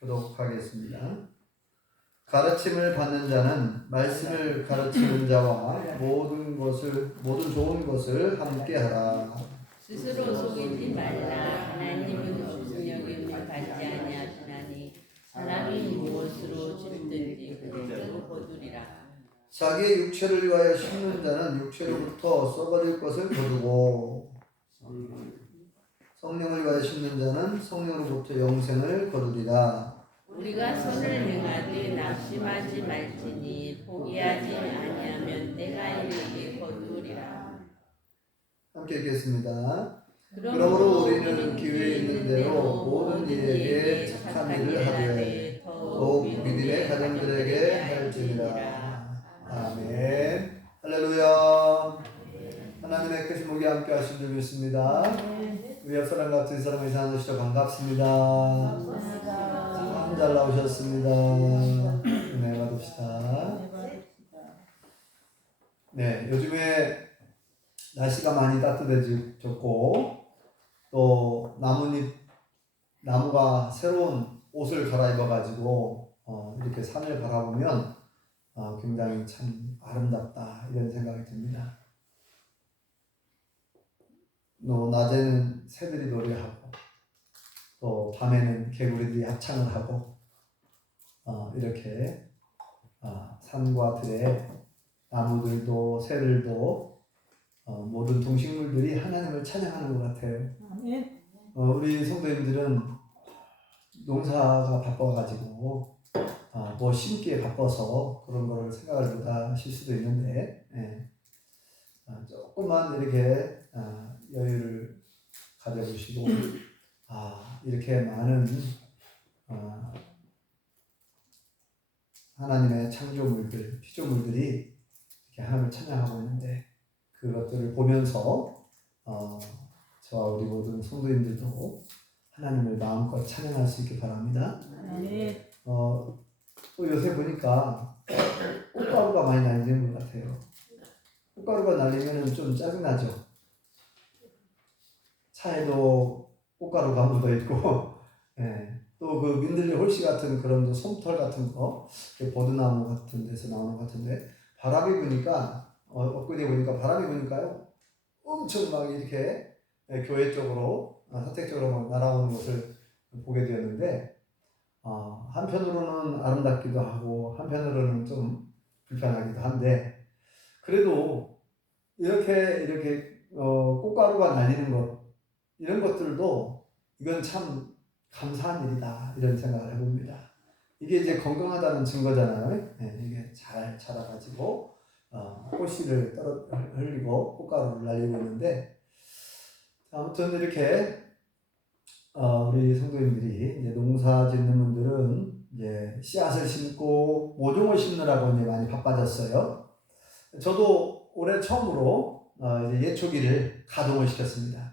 교독하겠습니다. 가르침을 받는 자는 말씀을 가르치는 자와 모든 좋은 것을 함께하라. 스스로 속이지 말라. 하나님은 무슨 여김을 받지 아니하시나니 사람이 무엇으로 줄든지 그대로 거두리라. 자기의 육체를 위하여 심는 자는 육체로부터 썩어질 것을 거두고 성령을 위하여 심는 자는 성령으로부터 영생을 거두리라. 우리가 선을 행하되 낙심하지 말지니 포기하지 아니하면 내가 이르게 거두리라. 함께 읽겠습니다. 그러므로 우리는 기회 있는 대로 모든 이에게 착한 일을 하되 더욱 믿음의 가정들에게 할지니라. 아멘. 할렐루야. 하나님의 크신 목이 함께 하신 줄 믿습니다. 우리 옆 사람 같은 사람을 이상하시죠. 반갑습니다. 참 잘 나오셨습니다. 네, 받읍시다. 네, 요즘에 날씨가 많이 따뜻해졌고 또 나무가 새로운 옷을 갈아입어가지고 이렇게 산을 바라보면 굉장히 참 아름답다 이런 생각이 듭니다. 낮에는 새들이 노래하고 또 밤에는 개구리들이 합창을 하고 이렇게 산과 들에 나무들도 새들도 모든 동식물들이 하나님을 찬양하는 것 같아요. 우리 성도님들은 농사가 바빠가지고 뭐 심기에 바빠서 그런 거를 생각을 못 하실 수도 있는데 조금만 이렇게 여유를 가져보시고 이렇게 많은 하나님의 창조물들, 피조물들이 이렇게 하나님을 찬양하고 있는데 그것들을 보면서 저와 우리 모든 성도님들도 하나님을 마음껏 찬양할 수 있길 바랍니다. 또 요새 보니까 꽃가루가 많이 날리는 것 같아요. 꽃가루가 날리면 좀 짜증나죠. 차에도 꽃가루가 묻어 있고, 또 그 민들레 홀씨 같은 그런 솜털 같은 거, 버드나무 같은 데서 나오는 것 같은데 바람이 부니까 엊그제 보니까 바람이 부니까요 엄청 막 이렇게 교회 쪽으로 선택적으로 막 날아오는 것을 보게 되었는데 한편으로는 아름답기도 하고 한편으로는 좀 불편하기도 한데 그래도 이렇게 꽃가루가 날리는 것 이런 것들도 이건 참 감사한 일이다 이런 생각을 해봅니다. 이게 이제 건강하다는 증거잖아요. 이게 잘 자라가지고 꽃씨를 흘리고 꽃가루를 날리고 있는데 아무튼 이렇게 우리 성도님들이 이제 농사 짓는 분들은 이제 씨앗을 심고 모종을 심느라고 이제 많이 바빠졌어요. 저도 올해 처음으로 이제 예초기를 가동을 시켰습니다.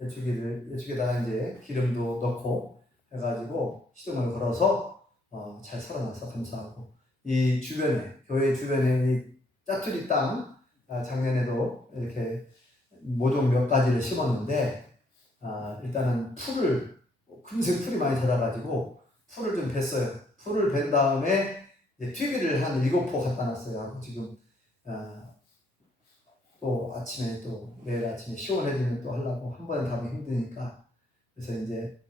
예초기에다가 이제 기름도 넣고 해가지고 시동을 걸어서 잘 살아나서 감사하고 이 주변에 교회 주변에 이 짜투리 땅 작년에도 이렇게 모종 몇 가지를 심었는데 일단은 금세 풀이 많이 자라가지고 풀을 좀 뱄어요. 풀을 벤 다음에 이제 튀기를 한 7포 갖다 놨어요. 지금 또 아침에 또 내일 아침에 시원해지면 또 하려고 한 번에 다 하기 힘드니까 그래서 이제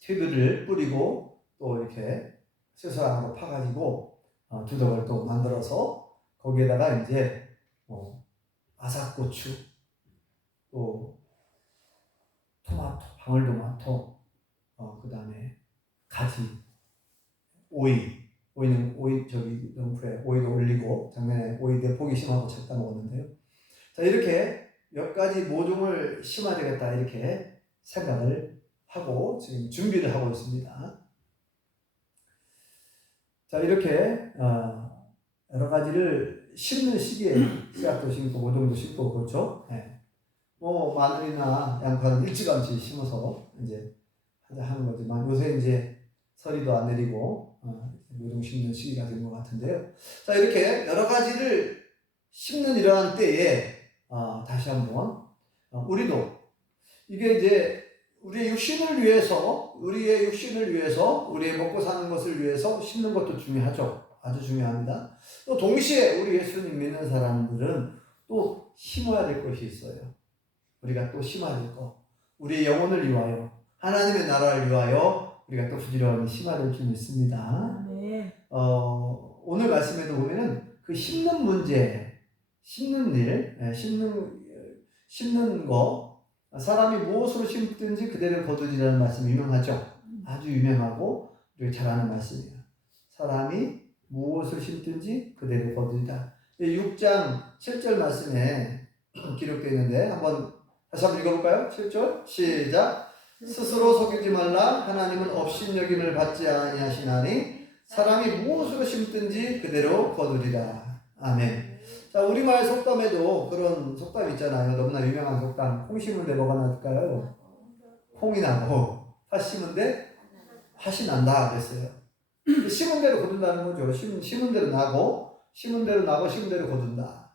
튀기를 뿌리고 또 이렇게 쇠사랑으로 파가지고 두덕을 또 만들어서 거기에다가 이제 아삭고추 또 토마토, 방울토마토, 그 다음에 가지, 오이는 저기 덩쿨에 오이도 올리고 작년에 오이 4포기 심하고 찾다 먹었는데요. 자 이렇게 몇 가지 모종을 심어야 되겠다 이렇게 생각을 하고 지금 준비를 하고 있습니다. 자 이렇게 여러 가지를 심는 시기에 씨앗도 심고 모종도 심고 그렇죠. 마늘이나 양파는 일찌감치 심어서 이제 하는 거지만 요새 이제 서리도 안 내리고 모종 심는 시기가 된 것 같은데요. 자 이렇게 여러 가지를 심는 이러한 때에 다시 한번 우리도 이게 이제 우리의 육신을 위해서, 우리의 먹고 사는 것을 위해서 심는 것도 중요하죠. 아주 중요합니다. 또 동시에 우리 예수님 믿는 사람들은 또 심어야 될 것이 있어요. 우리가 또 심어야 될 것. 우리의 영혼을 위하여, 하나님의 나라를 위하여 우리가 또 부지런히 심어야 될 줄 믿습니다. 네. 오늘 말씀에도 보면은 그 심는 문제, 심는 일, 심는 거, 사람이 무엇으로 심든지 그대로 거두리라는 말씀이 유명하죠. 아주 유명하고 우리가 잘 아는 말씀이에요. 사람이 무엇을 심든지 그대로 거두리다. 6장 7절 말씀에 기록되어 있는데 한번 다시 한번 읽어볼까요? 7절 시작. 스스로 속이지 말라. 하나님은 업신여김을 받지 아니하시나니 사람이 무엇으로 심든지 그대로 거두리라. 아멘. 자, 우리말 속담에도 그런 속담 있잖아요. 너무나 유명한 속담. 콩 심은데 뭐가 날까요? 콩이 나고 팥 심은데 팥이 난다 그랬어요. 심은 대로 거둔다는 거죠. 심은 대로 나고 심은 대로 거둔다.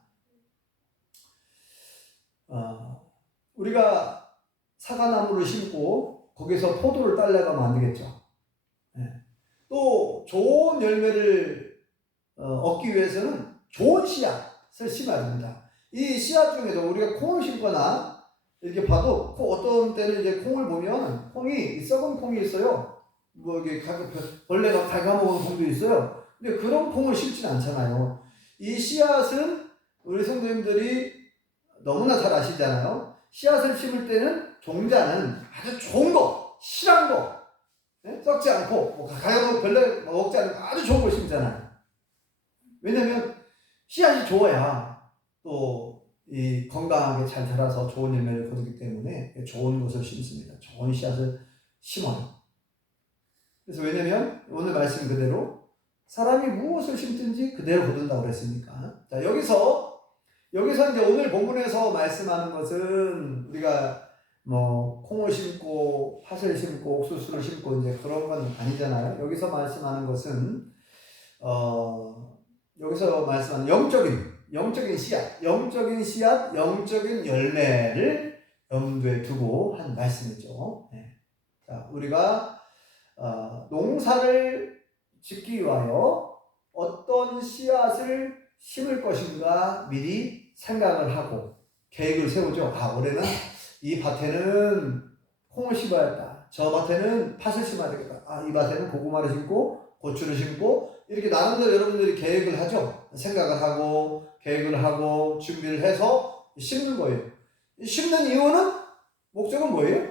우리가 사과나무를 심고 거기서 포도를 딸려가면 안 되겠죠. 또 좋은 열매를 얻기 위해서는 좋은 씨앗을 심어야 됩니다. 이 씨앗 중에도 우리가 콩을 심거나 이렇게 봐도 어떤 때는 이제 콩을 보면 콩이 썩은 콩이 있어요. 뭐 이게 벌레가 갉아먹은 콩도 있어요. 근데 그런 콩을 심지는 않잖아요. 이 씨앗은 우리 성도님들이 너무나 잘 아시잖아요. 씨앗을 심을 때는 종자는 아주 좋은 거, 실한 거, 썩지 않고 벌레 먹지 않고 아주 좋은 걸 심잖아요. 왜냐면 씨앗이 좋아야 또 이 건강하게 잘 자라서 좋은 열매를 거두기 때문에 좋은 것을 심습니다. 좋은 씨앗을 심어요. 그래서 왜냐면 오늘 말씀 그대로 사람이 무엇을 심든지 그대로 거둔다고 그랬으니까. 자, 여기서 이제 오늘 본문에서 말씀하는 것은 우리가 뭐 콩을 심고 팥을 심고 옥수수를 심고 이제 그런 건 아니잖아요. 여기서 말씀하는 것은 여기서 말씀하는 영적인 씨앗, 영적인 열매를 염두에 두고 한 말씀이죠. 네. 자, 우리가 농사를 짓기 위하여 어떤 씨앗을 심을 것인가 미리 생각을 하고 계획을 세우죠. 올해는 이 밭에는 콩을 심어야겠다. 저 밭에는 팥을 심어야 되겠다. 이 밭에는 고구마를 심고 고추를 심고 이렇게 나름대로 여러분들이 계획을 하죠. 생각을 하고 계획을 하고 준비를 해서 심는 거예요. 심는 이유는 목적은 뭐예요?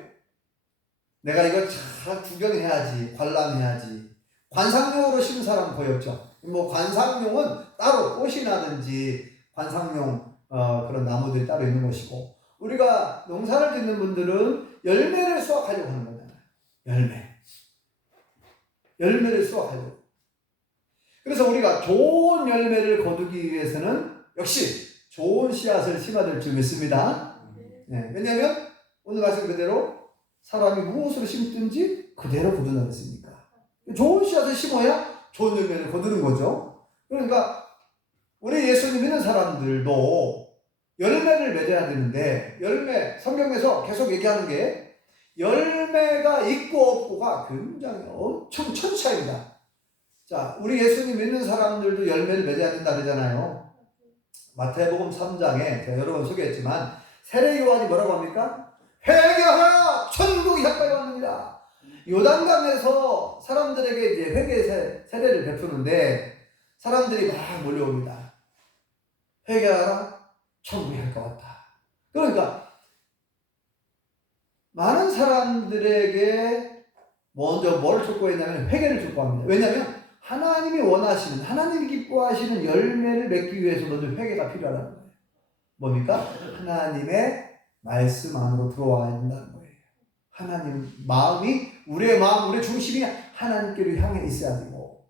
내가 이거 잘 구경해야지, 관람해야지. 관상용으로 심은 사람은 거의 없죠. 뭐 관상용은 따로 꽃이 나든지 관상용 그런 나무들이 따로 있는 것이고, 우리가 농사를 짓는 분들은 열매를 수확하려고 하는 거잖아요. 열매를 수확하려고. 그래서 우리가 좋은 열매를 거두기 위해서는 역시 좋은 씨앗을 심어야 될 줄 믿습니다. 네, 왜냐하면 오늘 말씀 그대로 사람이 무엇으로 심든지 그대로 거둔다고 했으니까. 좋은 씨앗을 심어야 좋은 열매를 거두는 거죠. 그러니까 우리 예수님 믿는 사람들도 열매를 맺어야 되는데, 성경에서 계속 얘기하는 게 열매가 있고 없고가 굉장히 엄청 천차입니다. 자, 우리 예수님 믿는 사람들도 열매를 맺어야 된다 그러잖아요. 마태복음 3장에 제가 여러 번 소개했지만 세례 요한이 뭐라고 합니까? 회개하라! 천국이 가까이 왔느니라. 요단강에서 사람들에게 이제 회개 세례를 베푸는데 사람들이 막 몰려옵니다. 회개하라! 천국이 갈 것 같다. 그러니까 많은 사람들에게 먼저 뭘 촉구했냐면 회개를 촉구합니다. 왜냐하면 하나님이 원하시는, 하나님이 기뻐하시는 열매를 맺기 위해서 먼저 회개가 필요하다는 거예요. 뭡니까? 하나님의 말씀 안으로 들어와야 된다는 거예요. 하나님 마음이, 우리의 마음, 우리의 중심이 하나님께로 향해 있어야 되고,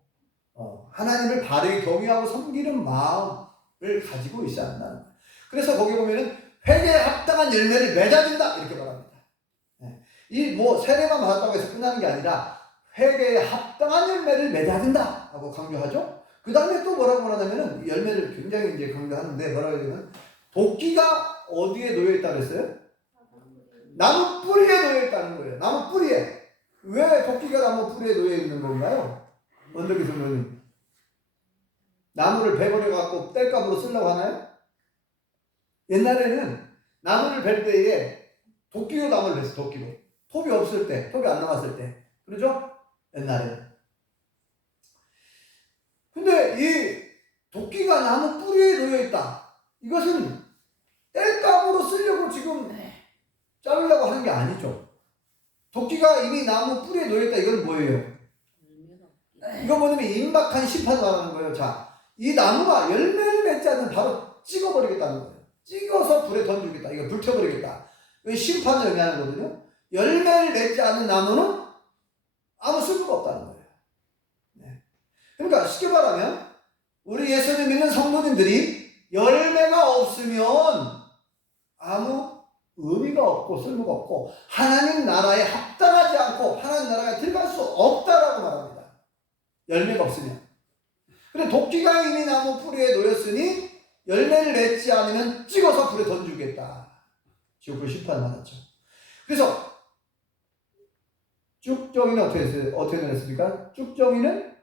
하나님을 바르게 경외하고 섬기는 마음을 가지고 있어야 한다는 거예요. 그래서 거기 보면은 회개에 합당한 열매를 맺어야 된다 이렇게 말합니다. 이 뭐 세례만 받았다고 해서 끝나는 게 아니라 회개에 합당한 열매를 맺어야 된다 하고 강조하죠. 그 다음에 또 뭐라고 말하냐면은 열매를 굉장히 이제 강조하는데 뭐라고 하냐면 도끼가 어디에 놓여 있다고 했어요? 나무 뿌리에 놓여 있다는 거예요. 나무 뿌리에. 왜 도끼가 나무 뿌리에 놓여 있는 건가요? 원덕이 선생님. 나무를 베버려 갖고 땔감으로 쓰려고 하나요? 옛날에는 나무를 벨 때에 도끼로 나무를 뱄어. 도끼로. 톱이 없을 때, 톱이 안 나왔을 때. 그러죠? 옛날에. 근데 이 도끼가 나무 뿌리에 놓여 있다. 이것은 땔감으로 쓰려고 지금 자르려고 하는 게 아니죠. 도끼가 이미 나무 뿌리에 놓여 있다. 이건 뭐예요? 이거 뭐냐면 임박한 심판을 말하는 거예요. 자, 이 나무가 열매를 맺지 않으면 바로 찍어버리겠다는 거예요. 찍어서 불에 던지겠다. 이거 불태워버리겠다. 이거 심판을 의미하는 거거든요. 열매를 맺지 않는 나무는 아무 쓸모가 없다는 거예요. 네. 그러니까 쉽게 말하면 우리 예수님 믿는 성도님들이 열매가 없으면 아무 의미가 없고 쓸모가 없고 하나님 나라에 합당하지 않고 하나님 나라에 들어갈 수 없다라고 말합니다. 열매가 없으면. 근데 도끼가 이미 나무 뿌리에 놓였으니 열매를 맺지 않으면 찍어서 불에 던지겠다. 지옥불 심판을 받았죠. 그래서 쭉정이는 어떻게 되었습니까? 쭉정이는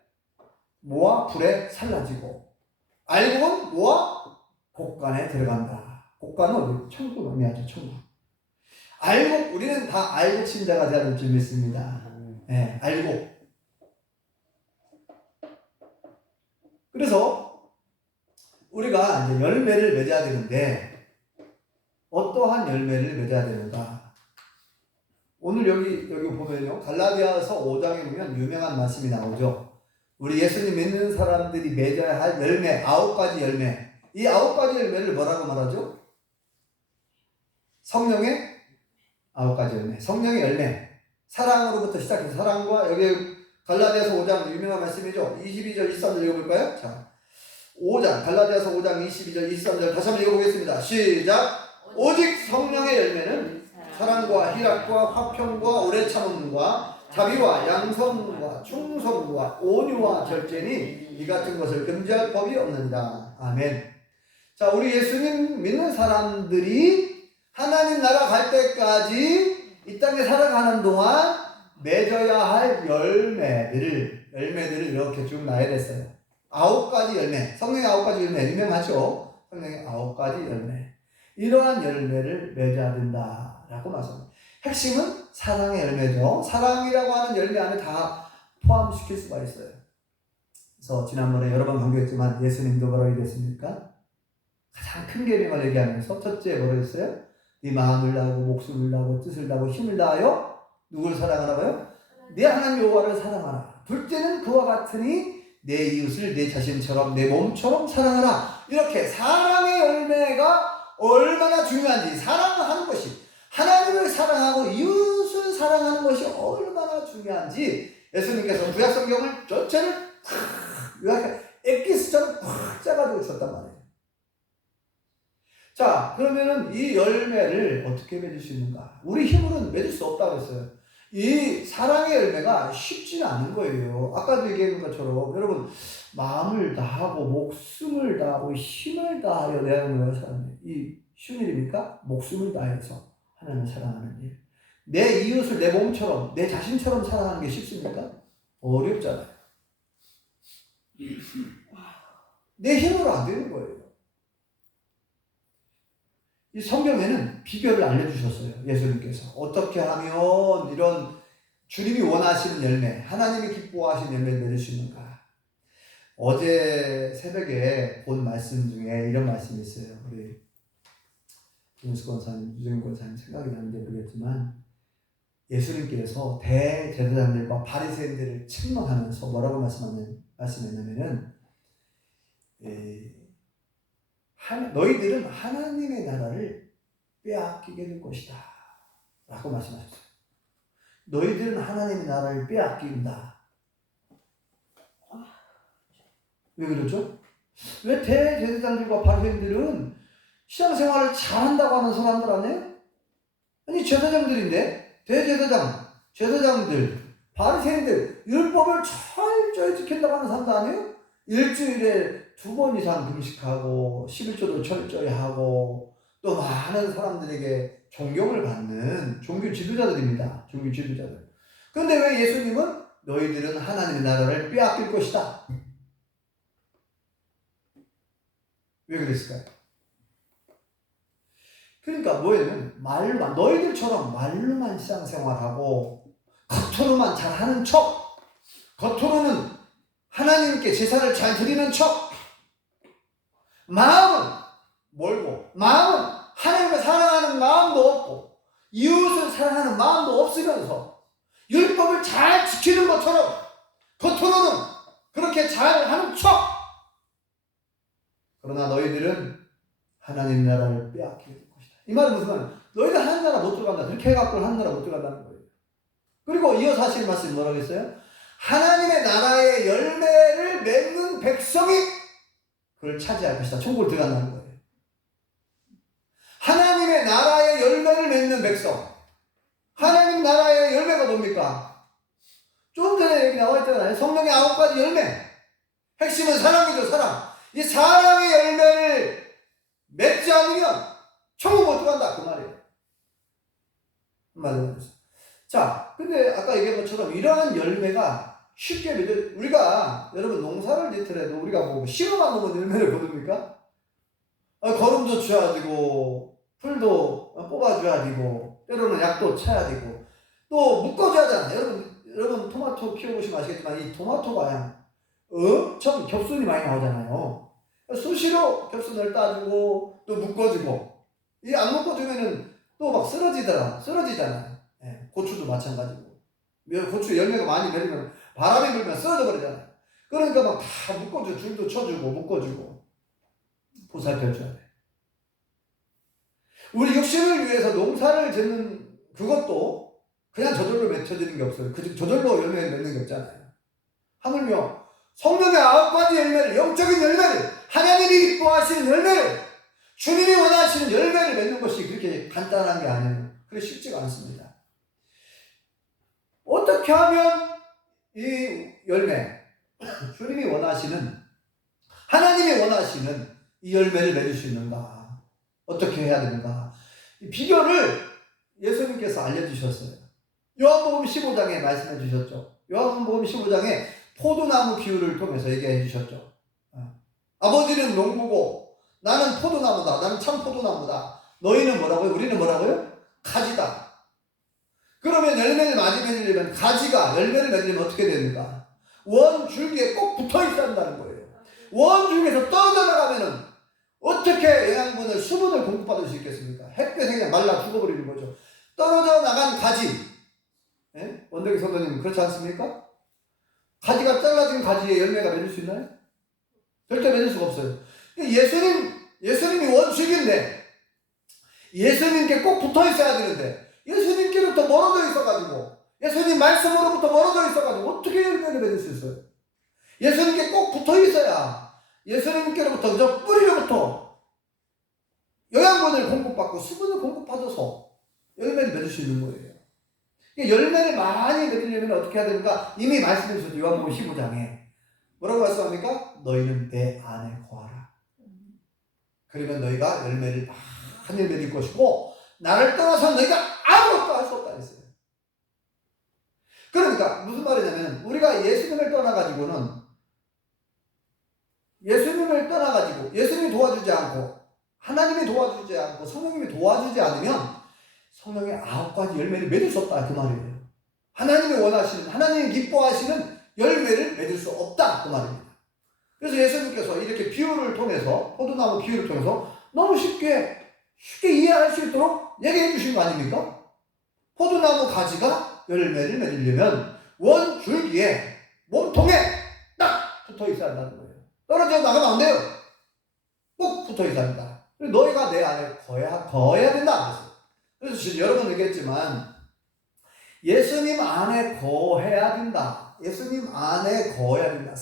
모아 불에 살라지고 알곡은 모아 곡간에 들어간다. 곡간은 어디? 천국 의미하죠. 천국. 알곡, 우리는 다 알곡 신자가 되는 줄 믿습니다. 네, 알곡. 그래서 우리가 이제 열매를 맺어야 되는데 어떠한 열매를 맺어야 되는가? 오늘 여기 보면요, 갈라디아서 5장에 보면 유명한 말씀이 나오죠. 우리 예수님 믿는 사람들이 맺어야 할 열매, 9가지 열매. 이 9가지 열매를 뭐라고 말하죠? 성령의 9가지 열매. 성령의 열매. 사랑으로부터 시작해서 사랑과, 여기 갈라디아서 5장 유명한 말씀이죠. 22절, 23절 읽어볼까요? 자, 5장, 갈라디아서 5장 22절, 23절 다시 한번 읽어보겠습니다. 시작! 오직 성령의 열매는 사랑과 희락과 화평과 오래 참음과 자비와 양성과 충성과 온유와 절제니 이 같은 것을 금지할 법이 없는다. 아멘. 자, 우리 예수님 믿는 사람들이 하나님 나라 갈 때까지 이 땅에 살아가는 동안 맺어야 할 열매들을 이렇게 쭉 나열했어요. 9가지 열매, 성령의 9가지 열매 유명하죠. 성령의 9가지 열매. 이러한 열매를 맺어야 된다라고 말씀합니다. 핵심은 사랑의 열매죠. 사랑이라고 하는 열매 안에 다 포함시킬 수가 있어요. 그래서 지난번에 여러 번 강조했지만 예수님도 뭐라고 얘기했습니까? 가장 큰 계명을 얘기하면서 첫째 뭐라고 했어요? 네 마음을 다하고 목숨을 다하고 뜻을 다하고 힘을 다하여 누구를 사랑하라고요? 내 하나님 여호와를 사랑하라. 둘째는 그와 같으니 내 이웃을 내 자신처럼 내 몸처럼 사랑하라. 이렇게 사랑의 열매가 얼마나 중요한지, 사랑하는 것이, 하나님을 사랑하고 이웃을 사랑하는 것이 얼마나 중요한지 예수님께서 구약성경을 전체를 탁 엑기스처럼 탁 짜가지고 줬단 말이에요. 자, 그러면은 이 열매를 어떻게 맺을 수 있는가? 우리 힘으로는 맺을 수 없다고 했어요. 이 사랑의 열매가 쉽지는 않은 거예요. 아까도 얘기한 것처럼 여러분 마음을 다하고 목숨을 다하고 힘을 다하여 내는 거예요. 사람들이. 이 쉬운 일입니까? 목숨을 다해서 하나님을 사랑하는 일. 내 이웃을 내 몸처럼 내 자신처럼 사랑하는 게 쉽습니까? 어렵잖아요. 내 힘으로 안 되는 거예요. 이 성경에는 비결을 알려주셨어요. 예수님께서 어떻게 하면 이런 주님이 원하시는 열매, 하나님이 기뻐하시는 열매를 맺을 수 있는가. 어제 새벽에 본 말씀 중에 이런 말씀이 있어요. 우리 김은수 권사님, 유정인 권사님 생각이 나는지 모르겠지만 예수님께서 대제사장들과 바리새인들을 책망하면서 뭐라고 말씀했냐면은 너희들은 하나님의 나라를 빼앗기게 될 것이다 라고 말씀하셨어요. 너희들은 하나님의 나라를 빼앗긴다. 왜 그러죠? 왜 대제사장들과 바리새인들은 신앙생활을 잘한다고 하는 사람들 아니에요? 아니 제사장들인데 대제사장, 제사장들, 바리새인들 율법을 철저히 지킨다고 하는 사람들 아니에요? 일주일에 2번 이상 금식하고 11조도 철저히 하고 또 많은 사람들에게 존경을 받는 종교 지도자들입니다. 종교 지도자들. 그런데 왜 예수님은 너희들은 하나님의 나라를 빼앗길 것이다. 왜 그랬을까요? 그러니까 뭐냐면 말로만, 너희들처럼 말로만 신앙생활하고 겉으로만 잘하는 척, 겉으로는 하나님께 제사를 잘 드리는 척, 마음은 멀고, 마음은 하나님을 사랑하는 마음도 없고, 이웃을 사랑하는 마음도 없으면서 율법을 잘 지키는 것처럼 겉으로는 그렇게 잘하는 척, 그러나 너희들은 하나님 나라를 빼앗기게 될 것이다. 이 말은 무슨 말이야? 너희들 하나님 나라 못 들어간다. 그렇게 해갖고 하나님 나라 못 들어간다는 거예요. 그리고 이어서 하시는 말씀이 뭐라고 했어요? 하나님의 나라의 열매를 맺는 백성이 그걸 차지할 것이다. 천국을 들어간다는 거예요. 하나님의 나라의 열매를 맺는 백성. 하나님 나라의 열매가 뭡니까? 좀 전에 여기 나와 있잖아요. 성령의 9가지 열매. 핵심은 사랑이죠, 사랑. 이 사랑의 열매를 맺지 않으면 천국 못 들어간다. 그 말이에요. 맞아요. 자, 근데 아까 얘기한 것처럼 이러한 열매가 쉽게 우리가 여러분 농사를 짓더라도 우리가 뭐 심어만 놓으면 열매를 거둡니까? 거름도 줘야 되고 풀도 뽑아줘야 되고 때로는 약도 쳐야 되고 또 묶어줘야 되잖아요. 여러분 토마토 키워보시면 아시겠지만 이 토마토가 엄청 겹순이 많이 나오잖아요. 수시로 겹순을 따주고 또 묶어주고 이 안 묶어주면은 또 막 쓰러지잖아요. 예, 고추도 마찬가지고 고추 열매가 많이 내리면 바람이 불면 쓰러져 버리잖아요. 그러니까 막 다 묶어줘, 줄도 쳐주고 묶어주고 보살펴줘야 돼. 우리 육신을 위해서 농사를 짓는 그것도 그냥 저절로 맺혀지는 게 없어요. 저절로 열매를 맺는 게 없잖아요. 하물며 성령의 9가지 열매를, 영적인 열매를, 하나님이 기뻐하시는 열매를, 주님이 원하시는 열매를 맺는 것이 그렇게 간단한 게 아니에요. 그게 쉽지가 않습니다. 어떻게 하면 이 열매, 주님이 원하시는, 하나님이 원하시는 이 열매를 맺을 수 있는가? 어떻게 해야 되는가? 이 비결을 예수님께서 알려주셨어요. 요한복음 15장에 말씀해 주셨죠. 요한복음 15장에 포도나무 비유를 통해서 얘기해 주셨죠. 아버지는 농부고 나는 포도나무다. 나는 참 포도나무다. 너희는 뭐라고요? 우리는 뭐라고요? 가지다. 그러면 열매를 많이 맺으려면 가지가 열매를 맺으려면 어떻게 됩니까? 원 줄기에 꼭 붙어 있어야 한다는 거예요. 원 줄기에서 떨어져 나가면은 어떻게 영양분을, 수분을 공급받을 수 있겠습니까? 햇볕에 그냥 말라 죽어버리는 거죠. 떨어져 나간 가지. 예? 원덕이 선생님 그렇지 않습니까? 가지가 잘라진 가지에 열매가 맺을 수 있나요? 절대 맺을 수가 없어요. 예수님이 원줄기인데 예수님께 꼭 붙어 있어야 되는데 예수님께로부터 멀어져 있어가지고 예수님 말씀으로부터 멀어져 있어가지고 어떻게 열매를 맺을 수 있어요? 예수님께 꼭 붙어 있어야 예수님께로부터 저 뿌리로부터 영양분을 공급받고 수분을 공급받아서 열매를 맺을 수 있는 거예요. 열매를 많이 맺으려면 어떻게 해야 되는가? 이미 말씀해 주셨죠. 요한복음 15장에 뭐라고 말씀합니까? 너희는 내 안에 거하라. 그러면 너희가 열매를 많이 맺을 것이고 나를 떠나서 너희가 아무것도 할 수 없다 했어요. 그러니까 무슨 말이냐면 우리가 예수님을 떠나가지고 예수님이 도와주지 않고 하나님이 도와주지 않고 성령님이 도와주지 않으면 성령의 9가지 열매를 맺을 수 없다 그 말이에요. 하나님이 원하시는, 하나님이 기뻐하시는 열매를 맺을 수 없다 그 말입니다. 그래서 예수님께서 이렇게 비유를 통해서 포도나무 비유를 통해서 너무 쉽게 이해할 수 있도록 얘기해 주신 거 아닙니까? 포도나무 가지가 열매를 맺으려면 원 줄기에 몸통에 딱 붙어 있어야 한다는 거예요. 떨어져 나가면 안 돼요. 꼭 붙어 있어야 한다. 너희가 내 안에 거해야 된다. 그래서 여러 번 얘기했지만 예수님 안에 거해야 된다. 예수님 안에 거해야 된다.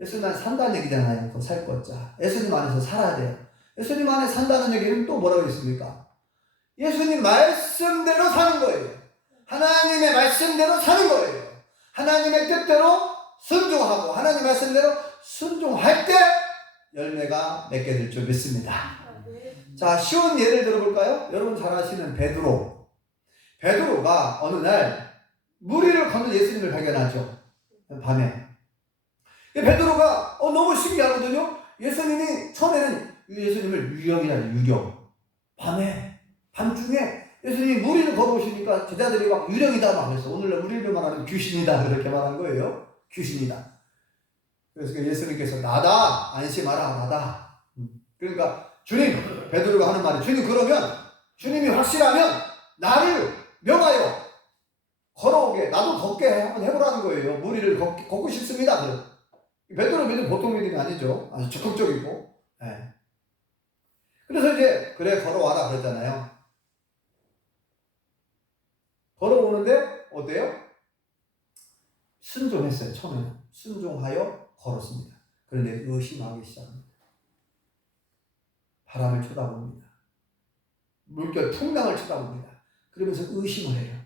예수님 안에 산다는 얘기잖아요. 살 것자. 예수님 안에서 살아야 돼요. 예수님 안에 산다는 얘기는 또 뭐라고 있습니까? 예수님 말씀대로 사는 거예요. 하나님의 말씀대로 사는 거예요. 하나님의 뜻대로 순종하고 하나님 말씀대로 순종할 때 열매가 맺게 될 줄 믿습니다. 자, 쉬운 예를 들어볼까요? 여러분 잘 아시는 베드로. 베드로가 어느 날 무리를 걷는 예수님을 발견하죠. 밤에. 베드로가 너무 신기하거든요. 예수님이 처음에는 예수님을 유령이라는 유령. 밤에, 밤중에 예수님이 무리를 걸어오시니까 제자들이 막 유령이다 막 그랬어. 오늘날 우리를 말하는 귀신이다 그렇게 말한 거예요. 귀신이다. 그래서 예수님께서 나다 안심하라 나다. 그러니까 주님, 베드로가 하는 말이 주님 그러면 주님이 확실하면 나를 명하여 걸어오게 나도 걷게 한번 해보라는 거예요. 무리를 걷고 싶습니다. 그래. 베드로 믿음 보통 믿음이 아니죠. 아주 적극적이고. 네. 그래서 이제 그래 걸어와라 그랬잖아요. 걸어오는데 어때요? 순종했어요. 처음에는 순종하여 걸었습니다. 그런데 의심하기 시작합니다. 바람을 쳐다봅니다. 물결 풍랑을 쳐다봅니다. 그러면서 의심을 해요.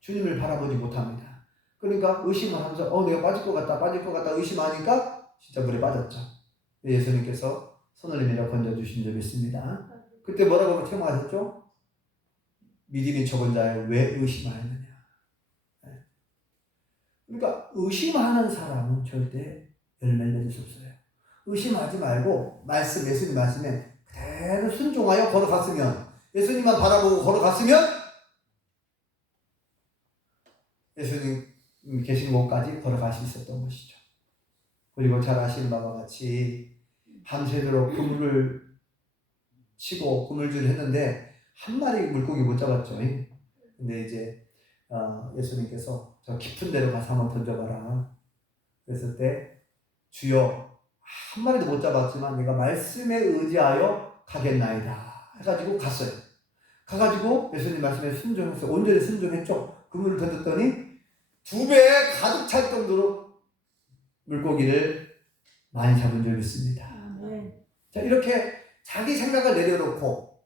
주님을 바라보지 못합니다. 그러니까 의심을 하면서 내가 빠질 것 같다 의심하니까 진짜 물에 빠졌죠. 예수님께서 손을 내밀어 건져주신 적이 있습니다. 그때 뭐라고 책망하셨죠? 믿음이 적은 자여 왜 의심하였느냐. 그러니까 의심하는 사람은 절대 열매를 맺을 수 없어요. 의심하지 말고 예수님 말씀에 그대로 순종하여 걸어갔으면, 예수님만 바라보고 걸어갔으면 예수님 계신 곳까지 걸어갈 수 있었던 것이죠. 그리고 잘 아시는 바와 같이 밤새도록 그물을 치고 그물질을 했는데 한 마리 물고기 못 잡았죠. 근데 이제 예수님께서 저 깊은 데로 가서 한번 던져봐라. 그랬을 때 주여 한 마리도 못 잡았지만 내가 말씀에 의지하여 가겠나이다 해가지고 갔어요. 가가지고 예수님 말씀에 순종했어요. 온전히 순종했죠. 그물을 던졌더니 2배에 가득 찰 정도로 물고기를 많이 잡은 적이 있습니다. 자, 이렇게 자기 생각을 내려놓고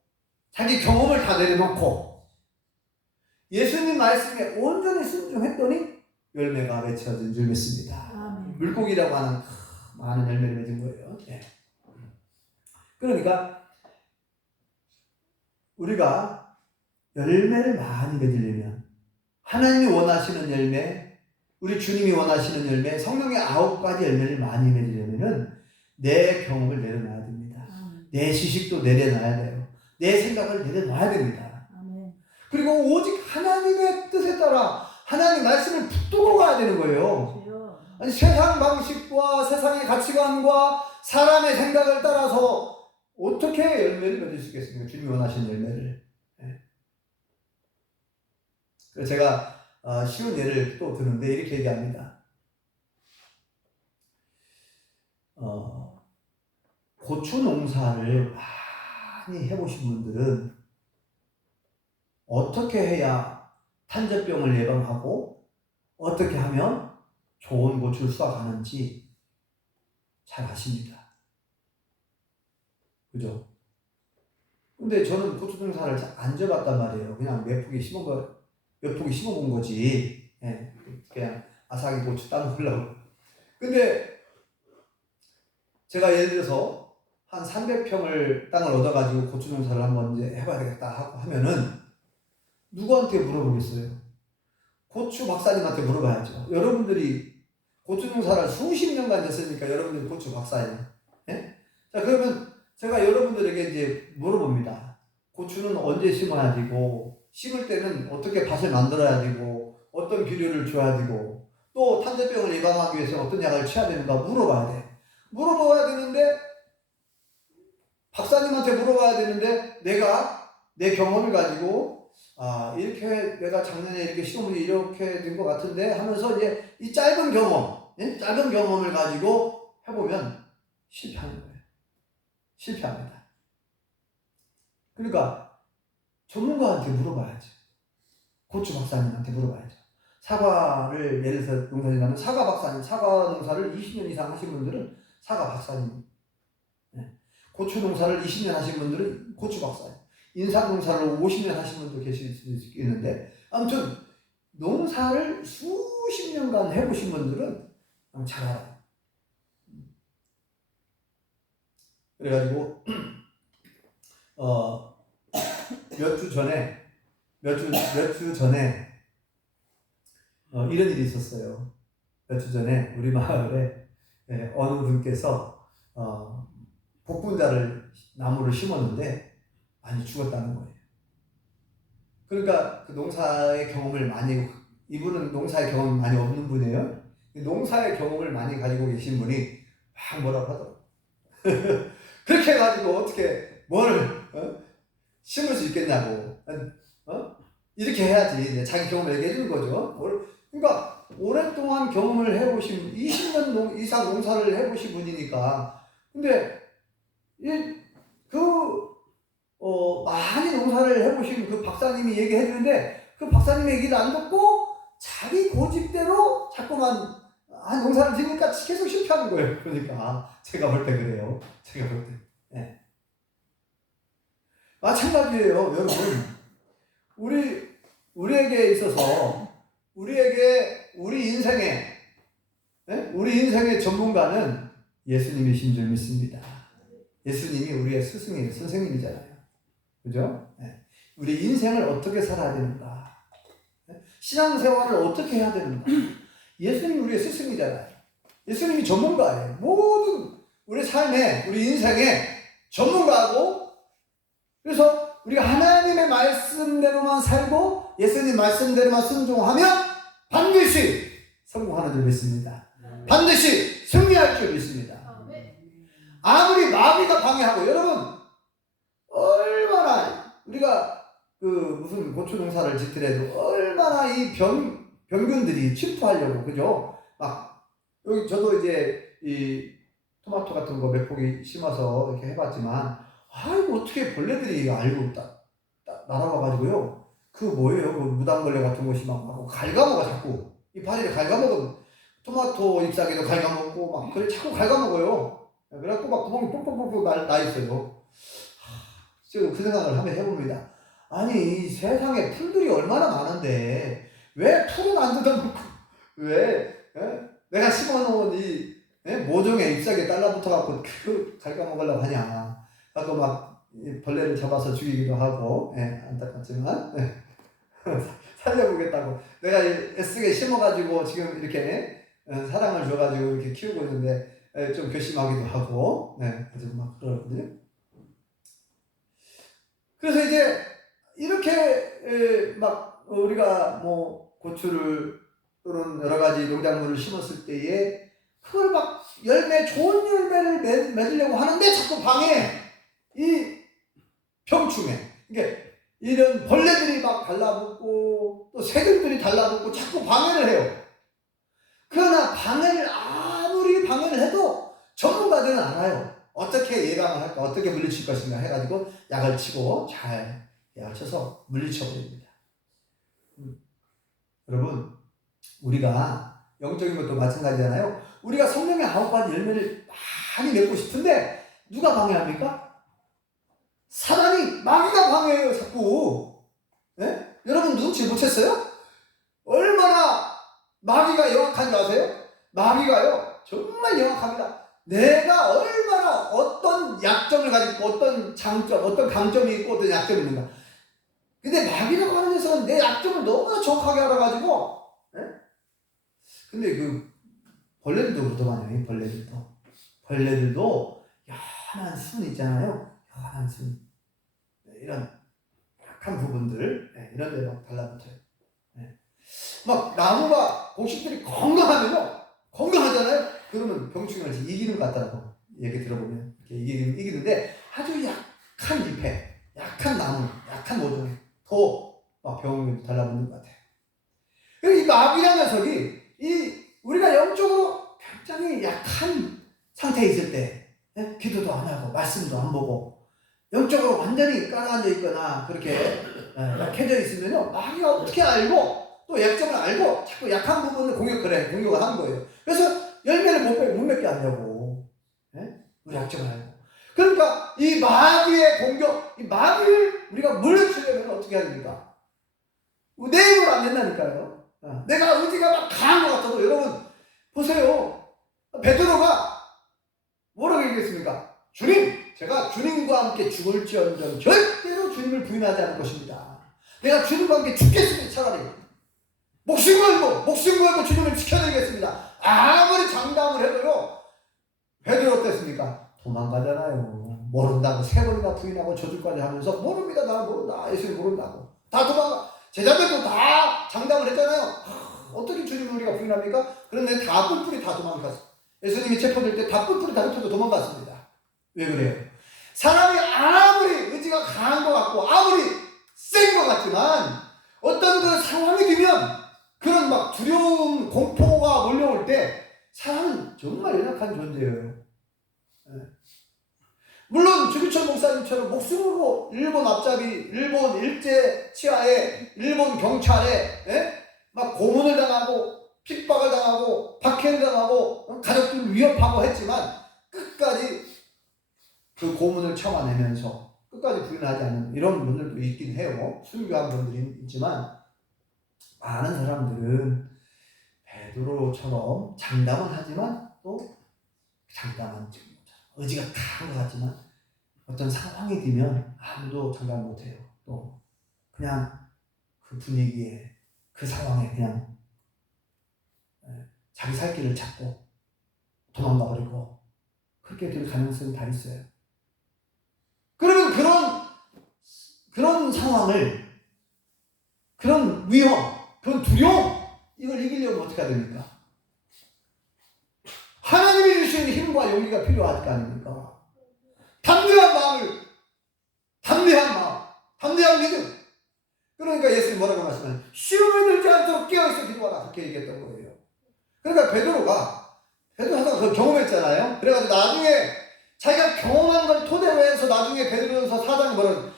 자기 경험을 다 내려놓고 예수님 말씀에 온전히 순종했더니 열매가 맺혀진 줄 믿습니다. 물고기라고 하는 많은 열매를 맺은 거예요. 네. 그러니까 우리가 열매를 많이 맺으려면 하나님이 원하시는 열매, 우리 주님이 원하시는 열매, 성령의 9가지 열매를 많이 맺으려면 내 경험을 내려놔야 됩니다. 내 지식도 내려놔야 돼요. 내 생각을 내려놔야 됩니다. 그리고 오직 하나님의 뜻에 따라 하나님 말씀을 붙들고 가야 되는 거예요. 아니, 세상 방식과 세상의 가치관과 사람의 생각을 따라서 어떻게 열매를 맺을 수 있겠습니까? 주님이 원하시는 열매를. 네. 그래서 제가 쉬운 예를 또 드는데 이렇게 얘기합니다. 고추 농사를 많이 해보신 분들은 어떻게 해야 탄저병을 예방하고 어떻게 하면 좋은 고추를 수확하는지 잘 아십니다. 그죠? 근데 저는 고추 농사를 안 져봤단 말이에요. 그냥 몇 폭이 심어본 거지. 예, 그냥 아삭이 고추 따먹으려고. 근데 제가 예를 들어서 한 300평을 땅을 얻어가지고 고추 농사를 한번 이제 해봐야 되겠다 하고 하면은 누구한테 물어보겠어요? 고추 박사님한테 물어봐야죠. 여러분들이 고추 농사를 수십 년간 했으니까 여러분들이 고추 박사예요. 예? 자, 그러면 제가 여러분들에게 이제 물어봅니다. 고추는 언제 심어야 되고, 심을 때는 어떻게 밭을 만들어야 되고, 어떤 비료를 줘야 되고, 또 탄저병을 예방하기 위해서 어떤 약을 쳐야 되는가 물어봐야 돼. 물어봐야 되는데, 박사님한테 물어봐야 되는데, 내가 내 경험을 가지고, 이렇게 내가 작년에 이렇게 시험을 이렇게 된 것 같은데 하면서 이제 이 짧은 경험을 가지고 해보면 실패하는 거예요. 실패합니다. 그러니까 전문가한테 물어봐야죠. 고추 박사님한테 물어봐야죠. 사과를 예를 들어서 농사진다면 사과 박사님, 사과 농사를 20년 이상 하신 분들은 사과 박사님. 고추 농사를 20년 하신 분들은 고추 박사님. 인삼 농사를 50년 하신 분도 계실 수 있는데, 아무튼 농사를 수십 년간 해보신 분들은 잘 알아요. 그래가지고 몇 주 전에 이런 일이 있었어요. 몇 주 전에 우리 마을에 어느 분께서 복분자를 나무를 심었는데 많이 죽었다는 거예요. 그러니까 그 농사의 경험을 이분은 농사의 경험이 많이 없는 분이에요. 농사의 경험을 많이 가지고 계신 분이 막 뭐라고 하더라고요. 그렇게 해가지고 어떻게 심을 수 있겠냐고. 이렇게 해야지. 자기 경험을 얘기해 주는 거죠. 그러니까 오랫동안 경험을 해보신 20년 이상 농사를 해보신 분이니까. 근데 많이 농사를 해보신 그 박사님이 얘기해 주는데 그 박사님의 얘기를 안 듣고 자기 고집대로 자꾸만 농사를 지으니까 계속 실패하는 거예요. 그러니까 제가 볼 때 그래요. 제가 볼 때. 네. 마찬가지예요, 여러분. 우리에게 있어서 우리 인생의 전문가는 예수님이신 줄 믿습니다. 예수님이 우리의 스승이에요. 선생님이잖아요. 그죠? 네. 우리 인생을 어떻게 살아야 되는가? 신앙생활을 어떻게 해야 되는가? 예수님이 우리의 스승이잖아요. 예수님이 전문가예요. 모든 우리 삶에, 우리 인생의 전문가고, 그래서 우리가 하나님의 말씀대로만 살고 예수님 말씀대로만 순종하면 반드시 성공하는 줄 믿습니다. 반드시 승리할 줄 믿습니다. 아무리 마귀가 방해하고, 여러분 얼마나 우리가 무슨 고추 농사를 짓더라도 얼마나 이 병균들이 침투하려고, 그죠? 여기 저도 이제 이 토마토 같은 거 몇 포기 심어서 이렇게 해봤지만, 어떻게 벌레들이 알고 날아와가지고요. 그 무당벌레 같은 것이 막 갉아먹어, 자꾸. 이파리를 갉아먹어. 토마토 잎사귀도 갉아먹고, 그래, 자꾸 갉아먹어요. 그래갖고 구멍이 뽕뽕뽕뽕 나 있어요. 지금 그 생각을 한번 해봅니다. 아니, 세상에 풀들이 얼마나 많은데, 왜 풀은 안 뜯어먹고, 내가 심어놓은 모종의 잎사귀에 달라붙어갖고, 갉아먹으려고 하냐. 아까 벌레를 잡아서 죽이기도 하고, 안타깝지만, 살려보겠다고. 내가 애쓰게 심어가지고, 지금 이렇게, 사랑을 줘가지고 이렇게 키우고 있는데, 좀 괘씸하기도 하고, 아주 그러거든요. 그래서 이제, 이렇게, 우리가 고추를 또는 여러 가지 농작물을 심었을 때에, 그걸 좋은 열매를 맺으려고 하는데 자꾸 방해, 이 병충해. 그러니까 이런 벌레들이 달라붙고, 또 새들들이 달라붙고, 자꾸 방해를 해요. 그러나 아무리 방해를 해도 전문가들은 알아요. 어떻게 예방을 할까, 어떻게 물리칠 것인가 해가지고 약을 치고 잘 약을 쳐서 물리쳐버립니다. 여러분, 우리가 영적인 것도 마찬가지잖아요. 우리가 성령의 9가지 열매를 많이 맺고 싶은데 누가 방해합니까? 사단이, 마귀가 방해해요, 자꾸. 여러분 눈치 못 챘어요? 얼마나 마귀가 영악한 줄 아세요? 마귀가요, 정말 영악합니다. 내가 얼마나 어떤 약점을 가지고 어떤 장점, 어떤 강점이 있고 어떤 약점이 있는가. 근데 마귀라고 하는 녀석은 내 약점을 너무나 정확하게 알아가지고, 근데 벌레들도 그러더만요. 벌레들도 연한 순 있잖아요. 연한 순. 이런 약한 부분들, 이런 데 달라붙어요. 나무가, 곡식들이 건강하잖아요. 그러면 병충해를 이기는 것 같다고 얘기 들어보면 이렇게 이기는데, 아주 약한 잎에, 약한 나무, 약한 모종에 더 병이 달라붙는 것 같아요. 이 마귀라는 녀석이 우리가 영적으로 굉장히 약한 상태에 있을 때, 기도도 안 하고 말씀도 안 보고 영적으로 완전히 깔아앉아 있거나 그렇게 약해져 있으면요, 마귀가 어떻게 알고 또 약점을 알고 자꾸 약한 부분을 공격을 하는 거예요. 그래서 열매를 못 맺게 하려고. 우리 약점을 알고. 그러니까 이 마귀의 공격, 이 마귀를 우리가 물리치려면 어떻게 해야 됩니까? 내 힘으로 안 된다니까요. 내가 의지가 강한 것 같아도, 여러분 보세요. 베드로가 뭐라고 얘기했습니까? 주님, 제가 주님과 주님과 함께 죽을지언정 절대로 주님을 부인하지 않을 것입니다. 내가 주님과 함께 죽겠습니다. 차라리 목숨 걸고 주님을 지켜드리겠습니다. 아무리 장담을 해도요, 베드로 어땠습니까? 도망가잖아요. 모른다고 3번이나 부인하고 저주까지 하면서 모릅니다. 나 모른다. 예수님 모른다고 다 도망가. 제자들도 다 장담을 했잖아요. 어떻게 주님을 우리가 부인합니까? 그런데 다 뿔뿔이 다 도망갔어요. 예수님이 체포될 때 다 뿔뿔이 다 흩어져 도망갔습니다. 왜 그래요? 사람이 아무리 의지가 강한 것 같고 아무리 센 것 같지만 어떤 그 상황이 되면 그런 막 두려움, 공포가 몰려올 때 사람은 정말 연약한 존재예요. 물론 주기철 목사님처럼 목숨으로 일본 앞잡이, 일본 일제 치하에, 일본 경찰에 막 고문을 당하고 핍박을 당하고 박해를 당하고 가족들 위협하고 했지만 끝까지 그 고문을 참아내면서 끝까지 부인하지 않는 이런 분들도 있긴 해요. 순교한 분들이 있지만 많은 사람들은 베드로처럼 장담은 하지만 또 장담한 즉 의지가 강한 것 같지만 어떤 상황이 되면 아무도 장담 못해요. 또 그냥 그 분위기에 그 상황에 그냥 자기 살 길을 찾고 도망가 버리고 그렇게 될 가능성이 다 있어요. 그러면 그런 상황을, 그런 위험, 그런 두려움, 이걸 이기려면 어떻게 해야 됩니까? 하나님이 주시는 힘과 용기가 필요할 거 아닙니까? 담대한 마음, 담대한 믿음. 그러니까 예수님 뭐라고 말씀하셨어요? 시험에 들지 않도록 깨어있어 기도하라. 그렇게 얘기했던 거예요. 그러니까 베드로가 하다가 그걸 경험했잖아요. 그래가지고 나중에 자기가 경험한 걸 토대로 해서 나중에 베드로전서 4장에 뭐라고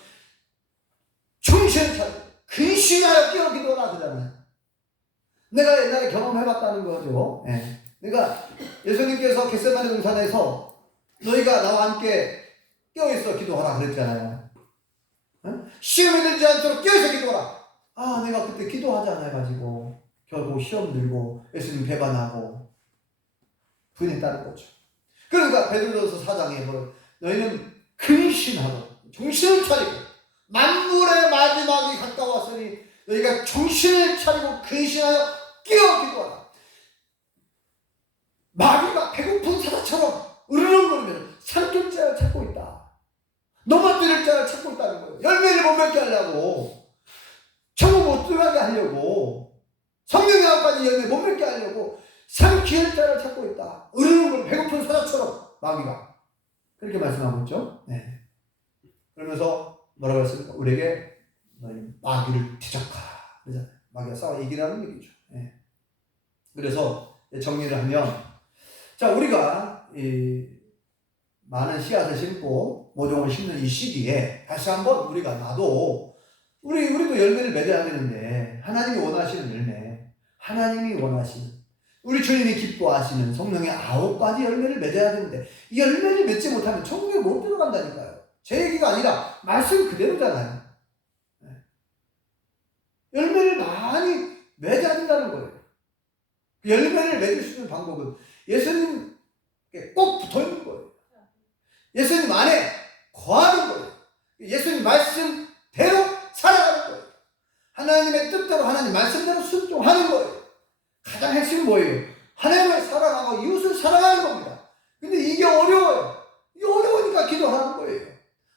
정신을 차리고 근신하여 깨어 기도하라 그러잖아요. 내가 옛날에 경험해봤다는 거죠. 네. 그러니까 예수님께서 겟세마네 동산에서 너희가 나와 함께 깨어있어 기도하라 그랬잖아요. 시험에 들지 않도록 깨어있어 기도하라. 아, 내가 그때 기도하지 않아 가지고 결국 시험 들고 예수님 배반하고 부인했다는 거죠. 그러니까 베드로전서 4장에 뭐 너희는 근신하고 정신을 차리고 만물의 마지막이 가까웠으니 너희가 정신을 차리고 근신하여 깨어 기도하라. 마귀가 배고픈 사자처럼 으르렁거리면서 삼킬자를 찾고 있다. 넘어뜨릴 자를 찾고 있다는 거예요. 열매를 못 맺게 하려고, 천국 못 들어가게 하려고, 성령의 앞까지 열매 못 맺게 하려고 삼킬 자를 찾고 있다. 으르렁거리는 배고픈 사자처럼 마귀가 그렇게 말씀하고 있죠. 네. 그러면서 뭐라고 했습니까? 우리에게 너희 마귀를 대적하라. 그러잖아요. 마귀가 싸워 이기라는 얘기죠. 네. 그래서 정리를 하면, 자, 우리가 많은 씨앗을 심고 모종을 심는 이 시기에 다시 한번 우리가 우리도 열매를 맺어야 되는데 하나님이 원하시는 열매, 하나님이 원하시는 우리 주님이 기뻐하시는 성령의 9가지 열매를 맺어야 되는데 이 열매를 맺지 못하면 천국에 못 들어간다니까요. 제 얘기가 아니라 말씀 그대로잖아요. 열매를 많이 맺어야 된다는 거예요. 열매를 맺을 수 있는 방법은 예수님께 꼭 붙어 있는 거예요. 예수님 안에 거하는 거예요. 예수님 말씀대로 살아가는 거예요. 하나님의 뜻대로 하나님 말씀대로 순종하는 거예요. 가장 핵심은 뭐예요? 하나님을 사랑하고 이웃을 사랑하는 겁니다. 근데 이게 어려워요. 이게 어려우니까 기도하는 거예요.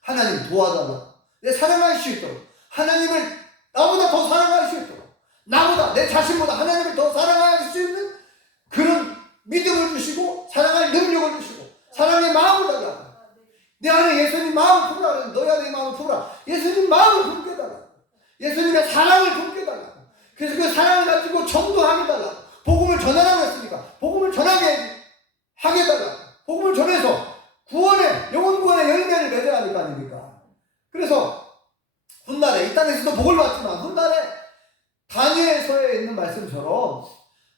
하나님 도와달라. 내 사랑할 수 있도록, 하나님을 나보다 더 사랑할 수 있도록, 나보다 내 자신보다 하나님을 더 사랑할 수 있는 그런 믿음을 주시고 사랑할 능력을 주시고 사랑의 마음을 달라. 내 안에 예수님 마음을 품으라. 너희 안에 마음을 품으라. 예수님 마음을 품게 달라. 예수님의 사랑을 품게 달라. 그래서 그 사랑을 가지고 전도하게 달라. 복음을 전하라고 했으니까 복음을 전하게 하게 달라. 복음을 전해서 영혼 구원의 열매를 맺어야 할 거 아닙니까? 그래서 훗날에 이 땅에서도 복을 받지만 훗날에 다니엘서에 있는 말씀처럼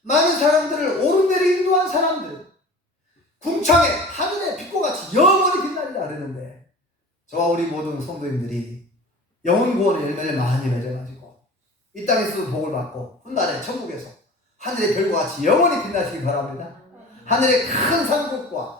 많은 사람들을 오르내리 인도한 사람들, 궁창에 하늘의 빛과 같이 영원히 빛나리라 그러는데 저와 우리 모든 성도님들이 영혼 구원의 열매를 많이 맺어가지고 이 땅에서도 복을 받고 훗날에 천국에서 하늘의 별과 같이 영원히 빛나시기 바랍니다. 하늘의 큰 산국과